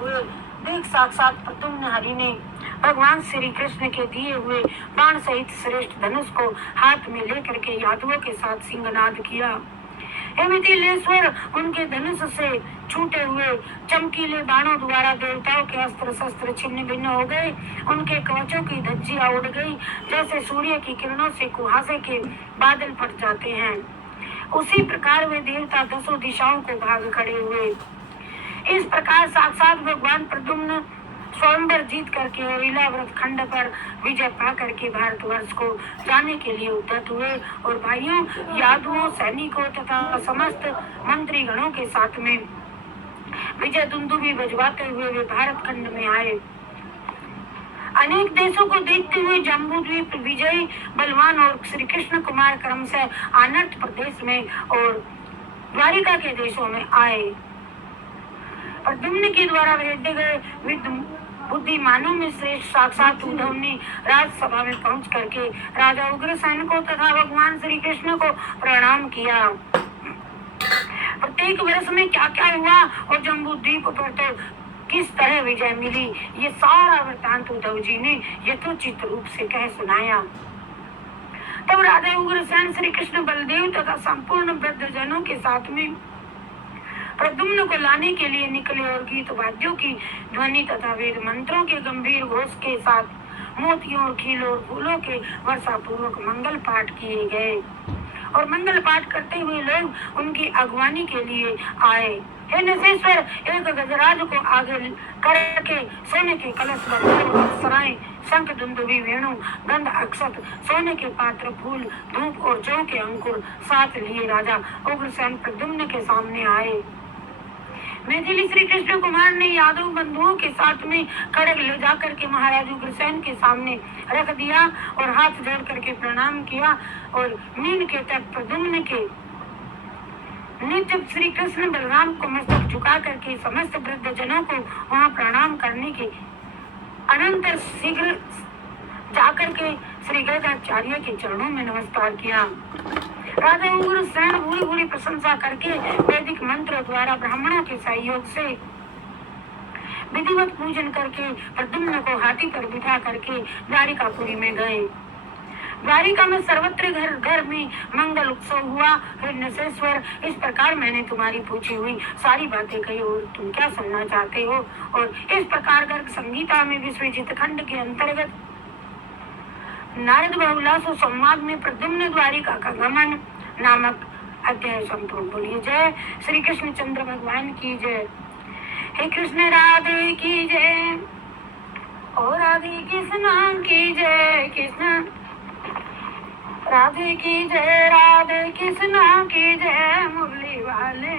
हुए देख साक्षात प्रद्युम्न हरि ने भगवान श्री कृष्ण के दिए हुए बाण सहित श्रेष्ठ धनुष को हाथ में लेकर के यादवों के साथ सिंहनाद किया। हे मिथिलेश्वर, उनके धनुष से छूटे हुए चमकीले बाणों द्वारा देवताओं के अस्त्र शस्त्र छिन्न भिन्न हो गए। उनके कवचों की धज्जियां उड़ गई, जैसे सूर्य की किरणों से कुहासे के बादल फट जाते हैं। उसी प्रकार वे देवता दसों दिशाओं को भाग खड़े हुए। इस प्रकार साक्षात भगवान प्रद्युम्न स्वयंवर जीत करके और इलाव्रत खंड पर विजय पा करके भारतवर्ष को जाने के लिए उद्यत हुए और भाइयों, यादवों, सैनिकों तथा समस्त मंत्री गणों के साथ में विजय दुंदुभी बजवाते हुए वे भारत खंड में आए। अनेक देशों को देखते हुए जम्बूद्वीप, विजय, बलवान और श्री कृष्ण कुमार क्रमशः आनर्त प्रदेश में और द्वारिका के देशों में आए। प्रद्युम्न के द्वारा भेजे गए विद्ध बुद्धिमानों में श्रेष्ठ साक्षात उद्धव ने राजसभा में पहुंच करके राजा उग्रसेन को तथा भगवान श्री कृष्ण को प्रणाम किया। प्रत्येक वर्ष में क्या क्या हुआ और जम्बूद्वीप पर तो किस तरह विजय मिली, ये सारा वृत्तांत उद्धव जी ने यथोचित रूप से कह सुनाया। तब राजा उग्रसेन श्री कृष्ण, बलदेव तथा संपूर्ण वृद्धजनों के साथ में प्रद्युम्न को लाने के लिए निकले और गीत वाद्यों की ध्वनि तथा वेद मंत्रों के गंभीर घोष के साथ मोतियों और खीलों और फूलों के वर्षा पूर्वक मंगल पाठ किए गए और मंगल पाठ करते हुए लोग उनकी अगवानी के लिए आए। हे नशेश्वर, एक गजराज को आगे करके सोने के कलश अप्सराएं, शंख, दुंदुभी, वेणु, गंध, अक्षत, सोने के पात्र, फूल, धूप और जौ के अंकुर साथ लिए राजा उग्रसेन प्रद्युम्न के सामने आए। मैथिली श्री कृष्ण कुमार ने यादव बंधुओं के साथ में खड़ग ले जाकर के महाराज उग्रसेन के सामने रख दिया और हाथ जोड़ करके प्रणाम किया और नींद के तक प्रद्युम्न के ने जब श्री कृष्ण बलराम को मस्तक झुका करके समस्त वृद्ध जनों को वहां प्रणाम करने के अनंतर शीघ्र जाकर के श्री गदाचार्य के चरणों में नमस्कार किया। राजा उग्रसेन भूरी भूरी प्रशंसा करके वैदिक मंत्र द्वारा ब्राह्मणों के सहयोग से विधिवत पूजन करके प्रद्युम्न को हाथी पर बिठा करके द्वारिकापुरी में गए। द्वारिका में सर्वत्र घर घर में मंगल उत्सव हुआ। हे नशेश्वर, इस प्रकार मैंने तुम्हारी पूछी हुई सारी बातें कही और तुम क्या सुनना चाहते हो। और इस प्रकार गर्ग संगीता में विश्वजित खंड के अंतर्गत नारद बहुलासो संवाद में प्रद्युम्न द्वारिका का गमन नामक अध्याय संपूर्ण। बोलिए जय श्री कृष्ण चंद्र भगवान की जय। हे कृष्ण राधे की जय और राधे कृष्ण की जय। कृष्ण राधे की जय, राधे कृष्ण की जय। मुरली वाले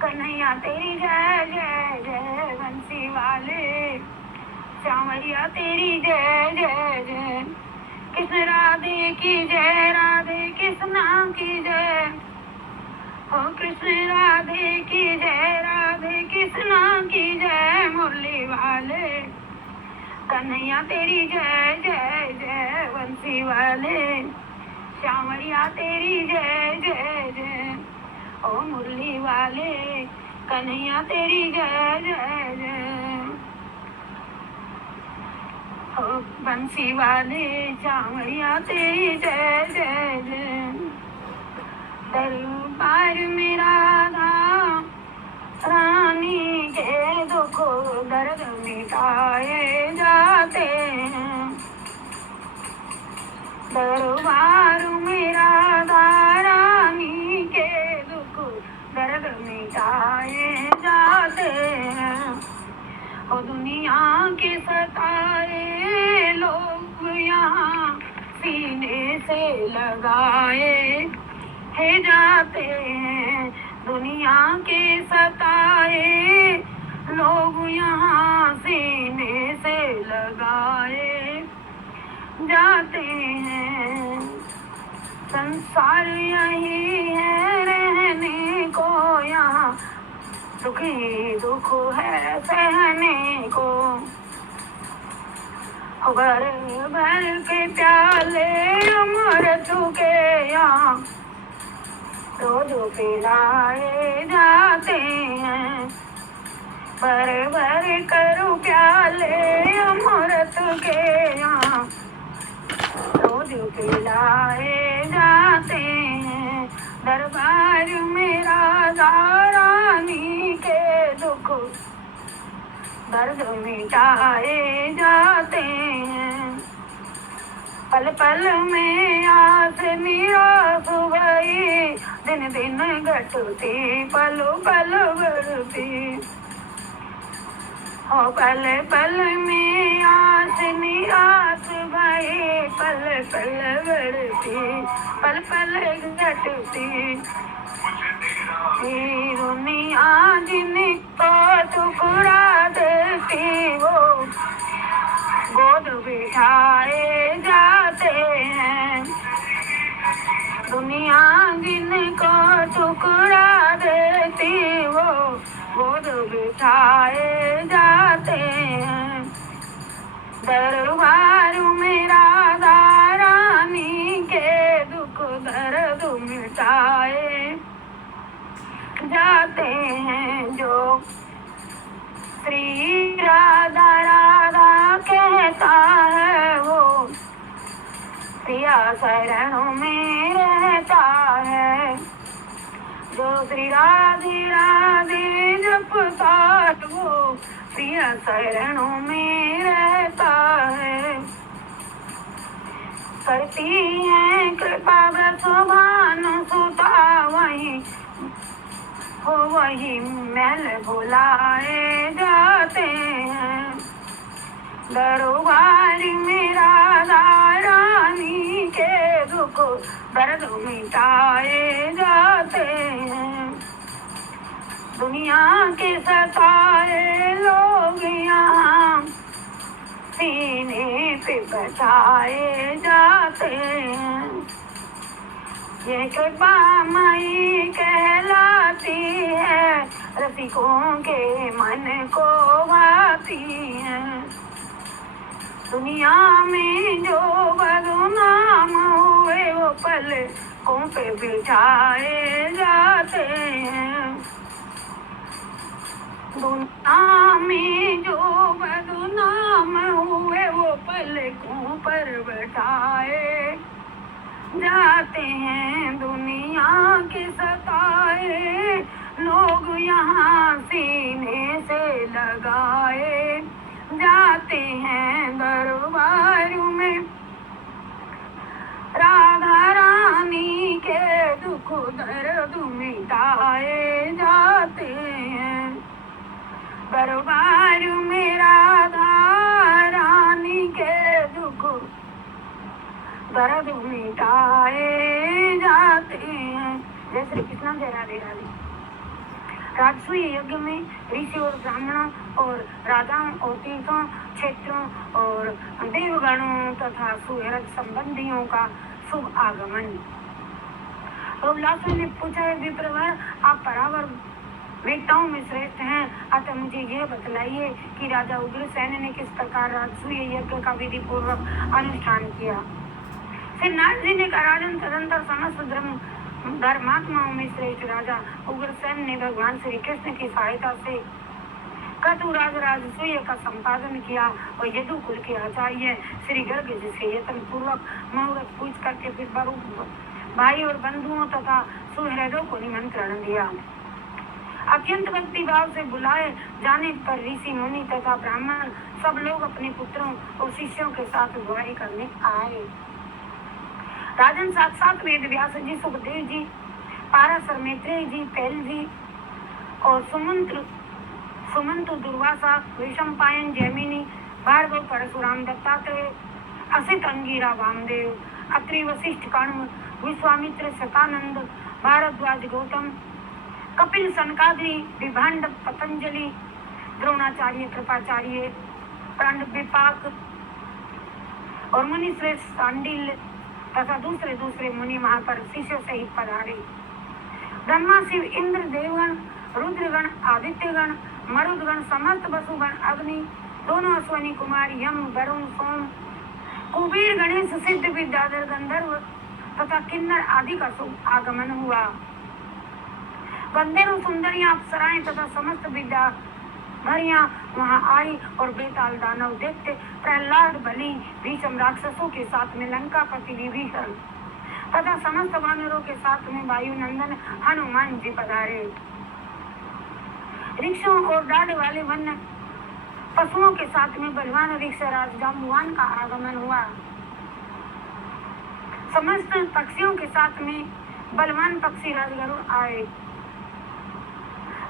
कन्हैया तेरी जय जय जय। बंसी वाले श्यामरिया तेरी जय जय जय। कृष्ण राधे की जय, राधे कृष्ण की जय। ओ कृष्ण राधे की जय, राधे कृष्ण की जय। मुरली वाले कन्हैया तेरी जय जय जय। बंसी वाले श्यामरिया तेरी जय जय जय। ओ मुरली वाले कन्हैया तेरी जय जय जय। बंसी वाले श्यामरिया तेरी जय जय जय। दरबार में राधा रानी के दुख दर्द मिटाए जाते हैं। दरबार में राधा रानी के दुख दर्द मिटाए जाते हैं। और दुनिया के सताए लोग यहाँ सीने से लगाए है जाते हैं। दुनिया के सताए लोग यहाँ सीने से लगाए जाते हैं। संसार यही है रहने को, यहाँ दुख ही दुख है सहने को। घर भर के प्याले अमृत के यहाँ रोज पिलाए जाते हैं। भर भर करो प्याले अमृत के यहाँ रोज पिलाए जाते हैं। दरबार में राधा रानी के दुख दर्द मिटाए जाते हैं। पल पल में आस निराश भई दिन दिन घटती पल पल बढ़ती। ओ पल पल में आस निराश भई पल पल बढ़ती पल पल घटती। ये दुनिया जिनको ठुकरा देती वो गोद बिठाए जाते हैं। दुनिया जिनको ठुकरा देती वो गोद बिठाए जाते हैं। दरबार में राधा रानी के दुख दर्द मिटाए जाते हैं। जो श्री राधा राधा कहता है वो प्रिया शरणों में रहता है। जो श्री राधे राधे जपता है वो प्रिया शरणों में रहता है। करती है कृपा ब्रजभान सुता वही महल बुलाए जाते हैं। दरबार में राधा रानी के दुख दर्द मिटाए जाते हैं। दुनिया के सताए लोग यहाँ सीने पे बचाए जाते हैं। ये कृपा मई कहलाती है रसिकों के मन को भाती है। दुनिया में जो बदनाम हुए वो पलकों पे बिठाए जाते हैं। दुनिया में जो बदनाम हुए वो पलकों पर बिठाए जाते हैं। दुनिया के सताए लोग यहाँ सीने से लगाए जाते हैं। दरबार में राधा रानी के दुख दर्द मिटाए जाते हैं। दरबार में राधा रानी के दुख दर्द मिटाए जाते हैं। जय श्री कृष्ण, जय राधे राधे। राजसूय यज्ञ में ऋषि और ब्राह्मणों और राजाओं और तीर्थों क्षेत्रों और देवगणों तथा सुहृद संबंधियों का शुभ आगमन। अभिलाषा ने पूछा है, विप्रवर आप परावर वेताओं में श्रेष्ठ हैं, अतः मुझे यह बतलाइए कि राजा उग्रसेन ने किस प्रकार राजसूय यज्ञ का विधि पूर्वक अनुष्ठान किया। फिर नारद जी ने कहा, राजन तदंतर समस्त धर्मात्माओं में श्रेष्ठ राजा उग्रसेन ने भगवान श्री कृष्ण की सहायता से क्रतुराज राजसूय का संपादन किया और यदुकुल के आचार्य श्री गर्ग जी से यत्न पूर्वक मुहूर्त पूछ करके फिर भाई और बंधुओं तथा सुहृदों को निमंत्रण दिया। अत्यंत भक्ति भाव से बुलाए जाने पर ऋषि मुनि तथा ब्राह्मण सब लोग अपने पुत्रों और शिष्यों के साथ बुराई करने आए। राजन साक्षात वेद व्यास जी, सुखदेव जी, पाराशर मैत्रेय जी, पैल जी और सुमंत दुर्वासा, वैशंपायन, जैमिनी, भार्गव, परशुराम, दत्तात्रेय, असित, अंगिरा, वामदेव, अत्रि, वशिष्ठ, कण्व, विश्वामित्र, शतानंद, भारद्वाज, गौतम, कपिल, सनकादि, विभांड, पतंजलि, द्रोणाचार्य, कृपाचार्य, प्रांड, विपाक और मुनि श्रेष्ठ सांडिल्य तथा दूसरे मुनि वहां पर शिष्यों सहित पधारे। ब्रह्मा, शिव, इंद्र, देवगण, रुद्रगण, आदित्यगण, मरुदगण, समस्त वसुगण, अग्नि, दोनों अश्वनी कुमार, यम, वरुण, सोम, कुबेर, गणेश, सिद्ध, विद्याधर, गंधर्व तथा किन्नर आदि का शुभ आगमन हुआ। गंधर्व, सुंदरियां, अप्सराएं तथा समस्त विद्या भरिया वहां आई और बेताल दानव देखते प्रहलाद, बलि, भीषम राक्षसों के साथ में लंकापति विभीषण तथा समस्त वानरों के साथ में वायुनंदन हनुमान जी पधारे। रिक्शों और डाढ़ वाले वन्य पशुओं के साथ में बलवान ऋक्षराज जाम्बुवान का आगमन हुआ। समस्त पक्षियों के साथ में बलवान पक्षी राज गरुड़ आए।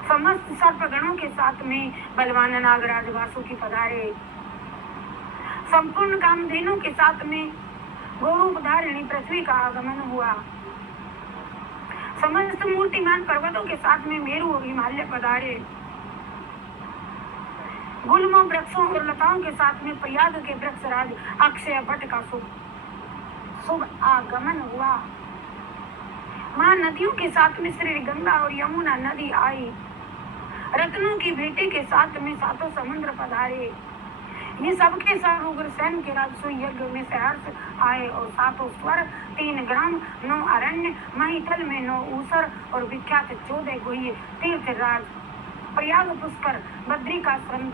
समस्त सर्पगणों के साथ में बलवान नागराज वासुकी पधारे। संपूर्ण कामधेनु के साथ में गोरूप धारिणी पृथ्वी का आगमन हुआ। समस्त मूर्तिमान पर्वतों के साथ में मेरु और हिमालय पधारे। गुल्मों, वृक्षों और लताओं के साथ में प्रयाग के वृक्षराज अक्षय भट्ट का शुभ आगमन हुआ। वहां नदियों के साथ में श्री गंगा और यमुना नदी आई। रत्नों की भेंटे के साथ में सातों समुद्र पधारे। ये सबके सब उग्रसेन के राजसू यज्ञ में सहर्ष आए और सातों स्वर, 3 ग्राम, 9 अरण्य, महितल में 9 ऊसर और विख्यात 14 गुह्य तीर्थराज प्रयाग, पुष्कर, बद्रिकाश्रम,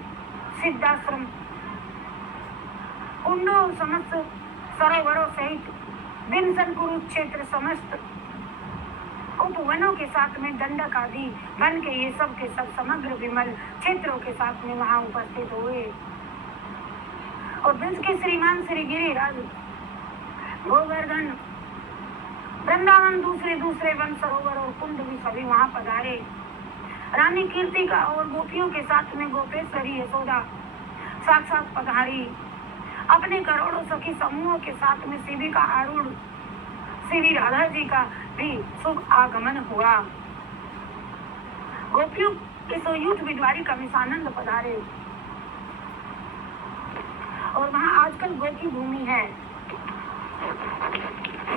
सिद्धाश्रम, कुंडों, समस्त सरोवरों सहित विंसन कुरुक्षेत्र, समस्त उपवनों के साथ में दंडक आदि वन के ये सब के सब समग्र विमल क्षेत्रों के साथ में वहां उपस्थित हुए। और ब्रज के श्रीमान श्री गिरिराज, गोवर्धन, वृंदावन, दूसरे वन, सरोवर और कुंड भी सभी वहां पधारे। रानी कीर्तिका और गोपियों के साथ में गोपेश्वरी यशोदा साक्षात पधारी। अपने करोड़ों सखी समूहों के साथ में शिवी का आरूढ़ श्री राधा जी का भी शुभ आगमन हुआ। गोपियों के सोयूथ विद्वारी का मिशानंद पधारे। और वहां आजकल गोपी भूमि है।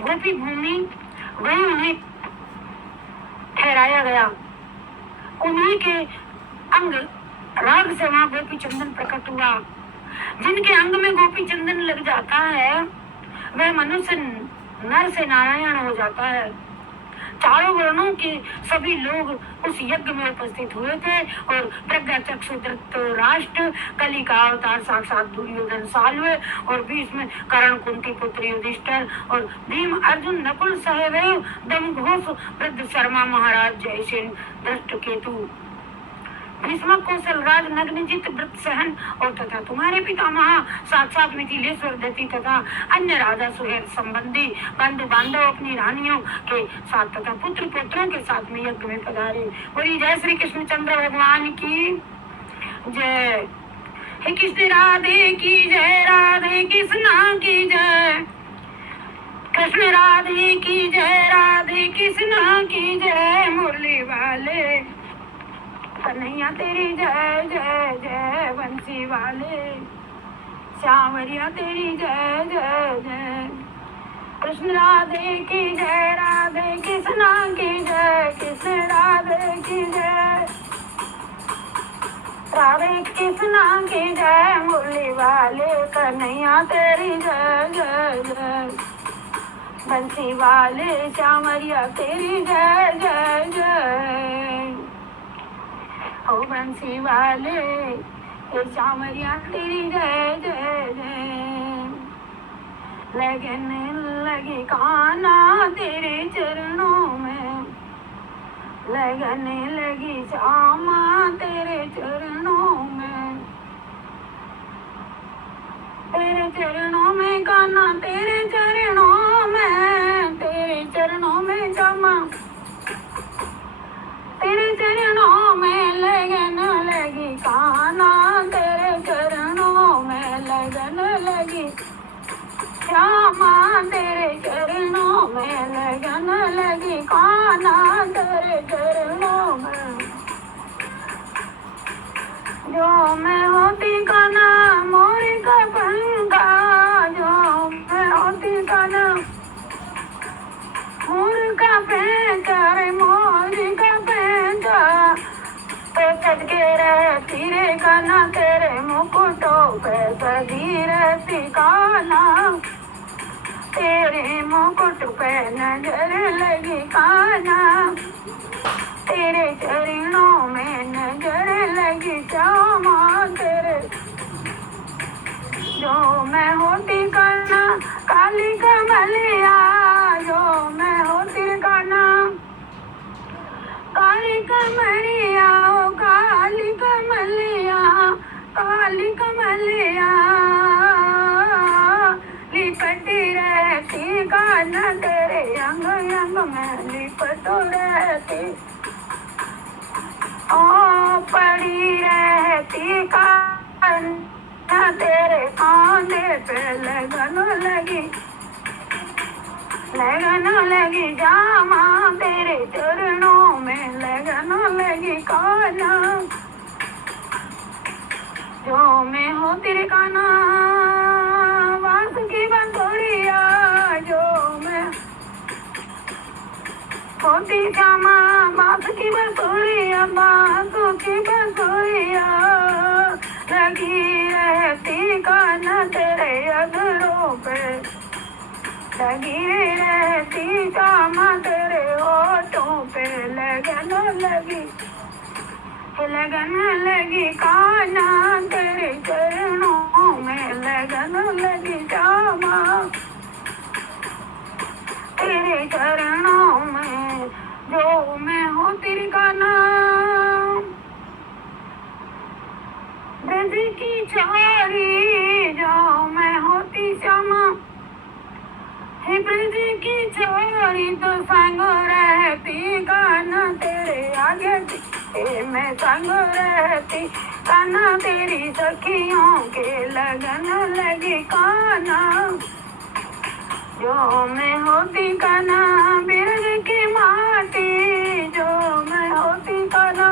गोपी भूमि वही उन्हें ठहराया गया। उन्हीं के अंग राग से वहां गोपी चंदन प्रकट हुआ। जिनके अंग में गोपी चंदन लग जाता है वह मनुष्य नर से नारायण हो जाता है। चारों वर्णों के सभी लोग उस यज्ञ में उपस्थित हुए थे और प्रज्ञाचक्षु धृतराष्ट्र, कली का अवतार साक्षात दुर्योधन साल्वे और बीच में कर्ण, कुंती पुत्र युधिष्ठिर और भीम, अर्जुन, नकुल, सहदेव, दमघोष, वृद्ध शर्मा महाराज, जयसेन, धृष्टकेतु, भीष्म, कौशल राज, नग्नजित, वृत्रसहन और तथा तुम्हारे पितामह साक्षात मिथिलेश्वर दत्ती तथा अन्य राजा सुहेल संबंधी बंधु बांधव अपनी रानियों के साथ तथा पुत्र पुत्रों के साथ में यज्ञ में पधारे। बोली जय श्री कृष्णचंद्र भगवान की जय। हे कृष्ण राधे की जय, राधे कृष्णा की जय, कृष्ण राधे की जय, राधे कृष्णा की जय। मुरली वाले कन्हैया तेरी जय जय जय, बंसी वाले श्यामरिया तेरी जय जय जय। कृष्ण राधे की जय, राधे कृष्णा की जय, कृष्ण राधे की जय, राधे कृष्णा की जय। मुरली वाले कन्हैया तेरी जय जय जय, बंसी वाले श्यामरिया तेरी जय जय जय। ओ बंसी वाले ये श्यामरिया तेरी जय जय जय। लगने लगी काना तेरे चरणों में, लगने लगी श्यामा तेरे चरणों में, तेरे चरणों में काना, तेरे चरणों में, तेरे चरणों में श्यामा, तेरे चरणों में लगन लगी काना, तेरे चरणों में लगन लगी श्यामा, तेरे चरणों में लगन लगी काना, तेरे चरणों में। जो मैं होती काना मोर का पंखा, जो मैं होती काना मोर का पैंचा, मोर का पैंचा तो चटके रहती रे काना, तेरे मुकुटों पे सदी रहती काना, तेरे मुकुट पे नजर लगी काना, तेरे चरणों में नजर लगी श्यामा। जो मैं होती काना काली कमलिया, जो मैं होती काना काली कमलिया, ओ काली कमलिया, काली कमलिया, लिपटी रहती काना तेरे अंग अंग में लिपटो रहती, ओ पड़ी रहती काना तेरे कांधे पे लगन लगी, लगन लगी जामा तेरे चरणों में लगन लगी काना, जो मैं हो तेरे काना बांस की बंसुरिया, जो मैं होती श्यामा बांस की बंसुरिया, बांस की बंसुरिया लगी रहती काना तेरे अधरों पे, लगी रहती श्यामा तेरे होठों पे लगन लगी, लगन लगी काना तेरे चरणों में लगन लगी श्यामा, तेरे चरणों में जो मैं हूँ तेरी काना, ब्रज की छोरी जो मैं होती श्यामा, हे ब्रज की छोरी तो संग रहती काना तेरे आगे मैं संग रहती काना तेरी सखियों के लगन लगी काना, जो मैं होती काना ब्रज की माटी, जो मैं होती काना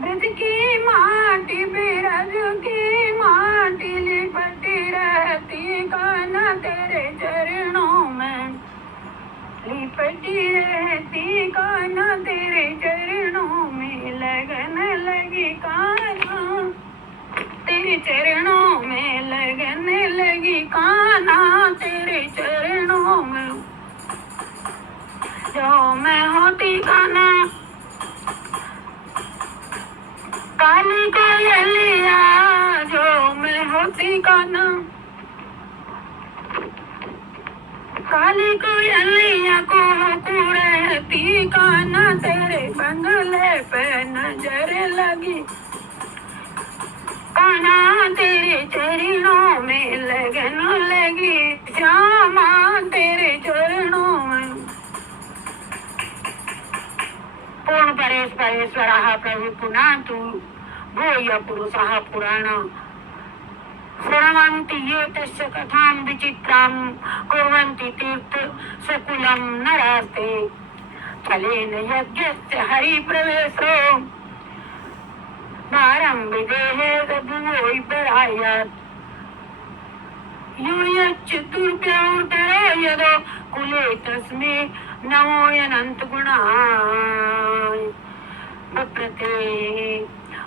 ब्रज की माटी, ब्रज की माटी लिपटी रहती काना तेरे चरणों में, लिपटी रहती काना तेरे चरणों में लगन लगी काना, तेरे चरणों में लगन लगी काना, तेरे चरणों में जो मैं होती काना काली कोयलिया, जो मैं होती काना काली कोयलिया को रहती काना तेरे बंगले पे नजर लगी काना, तेरे चरणों में लगन लगी श्यामा तेरे चरणों में, पूर्ण परेश्वरः प्रभु पुनातु भूय पुरुषः पुराण, शृण्वन्ति ये तस्य कथां विचित्रां, कुर्वन्ति तीर्थ स्वकुलं नरास्ते, फलेन यज्ञस्य हरिप्रवेशो भारं विदेहे भुवोऽपरायात्, यूयश्चतुर्भ्योऽन्तरो यदो कुले तस्मै नमोऽनन्त गुणाय बप्रते,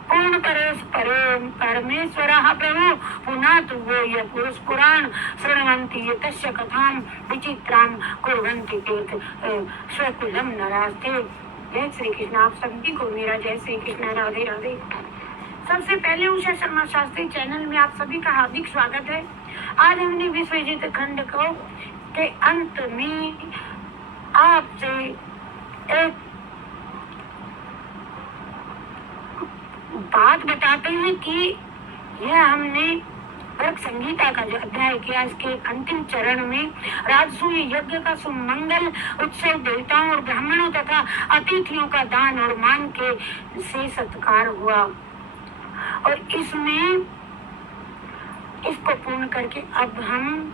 पूर्ण परमेश्वरः प्रभु पुनातु वो य पुरुष पुराण, शृण्वन्ति ये तस्य कथां विचित्रां, कुर्वन्ति तीर्थ स्वकुलम नरास्ते। जय श्री कृष्ण। आप सभी को मेरा जय श्री कृष्ण, राधे राधे। सबसे पहले उषा शर्मा शास्त्री चैनल में आप सभी का हार्दिक स्वागत है। आज हमने विश्वजित खंड के अंत में आपसे एक बात बताते हैं कि यह हमने वर्ग संगीता का जो अध्याय किया, इसके अंतिम चरण में राजसूय यज्ञ का सुमंगल उत्सव देवताओं और ब्राह्मणों तथा अतिथियों का दान और मान के से सत्कार हुआ, और इसमें इसको पूर्ण करके अब हम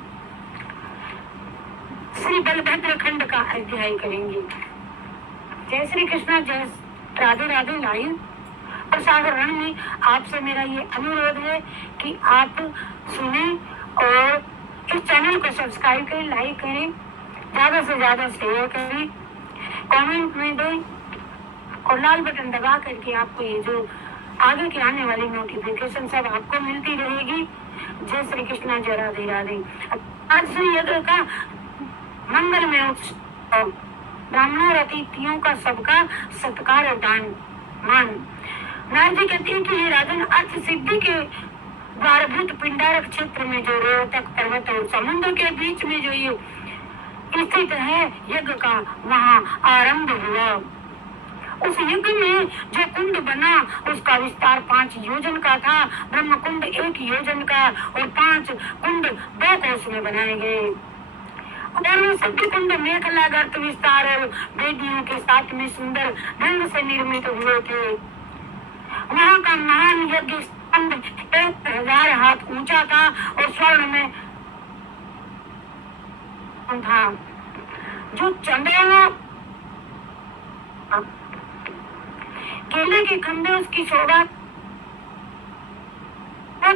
श्री बलभद्र खंड का अध्याय करेंगे। जय श्री कृष्ण, जय राधे राधे। लाइव प्रसारण में आपसे मेरा ये अनुरोध है कि आप सुने और इस चैनल को सब्सक्राइब करें, लाइक करें, ज्यादा से ज्यादा शेयर करें, कमेंट में दें और लाल बटन दबा करके आपको ये जो आगे के आने वाली नोटिफिकेशन सब आपको मिलती रहेगी। जय श्री कृष्ण, जय राधे राधे। आज से यज्ञ का मंगल में उत्सव, ब्राह्मणों और अतिथियों का सबका सत्कार और दान मान। नारद जी कहते हैं कि हे राजन, अर्थ सिद्धि के द्वारभूत पिंडारक क्षेत्र में जो रोहतक पर्वत और समुद्र के बीच में जो ये स्थित है यज्ञ का, वहाँ आरंभ हुआ। उस युग में जो कुंड बना उसका विस्तार 5 योजन का था, ब्रह्म कुंड 1 योजन का और 5 कुंड 2 कोस में बनाए गए। और सभी कुंड मेखलागर्त विस्तार और वेदियों के साथ में सुंदर ढंग से निर्मित हुए थे। वहाँ का महान यज्ञ स्तंभ 1000 हाथ ऊंचा था और स्वर्ण में था। जो चंद्रमा केले के खंभे उसकी शोभा,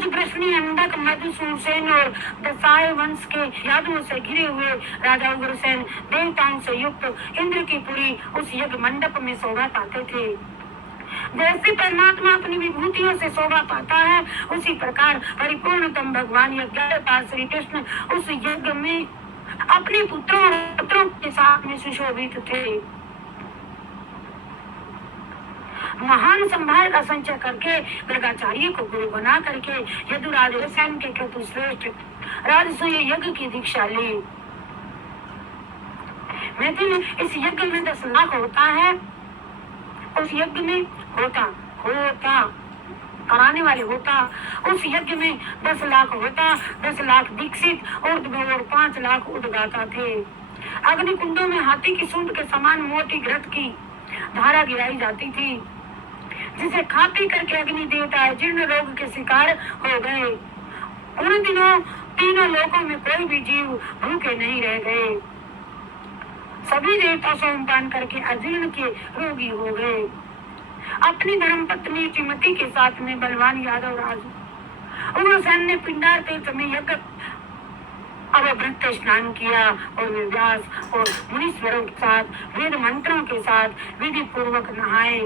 कृष्णी अंडक मधुसूदन और दसाई वंश के यादवों से घिरे हुए राजा उग्रसेन देवताओं से युक्त इंद्र की पुरी उस यज्ञ मंडप में शोभा पाते थे। जैसे परमात्मा अपनी विभूतियों से शोभा पाता है उसी प्रकार परिपूर्णतम भगवान यज्ञ श्री कृष्ण उस यज्ञ में अपने पुत्रों के साथ में सुशोभित थे। महान संभार का संचय करके गर्गाचार्य को गुरु बना करके यदुराज सेन के क्रतु श्रेष्ठ राजसूय यज्ञ की दीक्षा ली। लेकिन इस यज्ञ में 10 लाख होता है, उस यज्ञ में होता कराने वाले होता, उस यज्ञ में 10 लाख होता, 10 लाख दीक्षित और 5 लाख उद्गाता थे। अग्नि कुंडों में हाथी की सूंड के समान मोटी घृत की धारा गिराई जाती थी, जिसे खा पी करके अग्नि देवता जीर्ण रोग के शिकार हो गए। उन दिनों तीनों लोकों में कोई भी जीव भूखे नहीं रह गए। सभी देवता सोमपान करके अजीर्ण के रोगी हो गए। अपनी धर्म पत्नी चिमती के साथ में बलवान यादव राज उग्रसेन ने पिंडार तीर्थ में यज्ञ अवभृत स्नान किया और व्यास और मुनीश्वरों के साथ वेद मंत्रों के साथ विधि पूर्वक नहाए।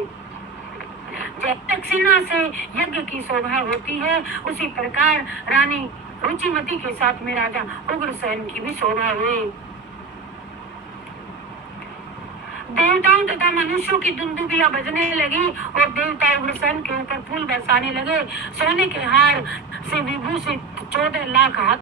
दक्षिणा से यज्ञ की शोभा होती है उसी प्रकार रानी रुचिमती के साथ में राजा उग्रसेन की भी शोभा हुई। देवताओं तथा मनुष्यों की दुंदुभियां बजने लगी और देवता उग्रसेन के ऊपर फूल बरसाने लगे। सोने के हार से विभूषित 14 लाख हाथ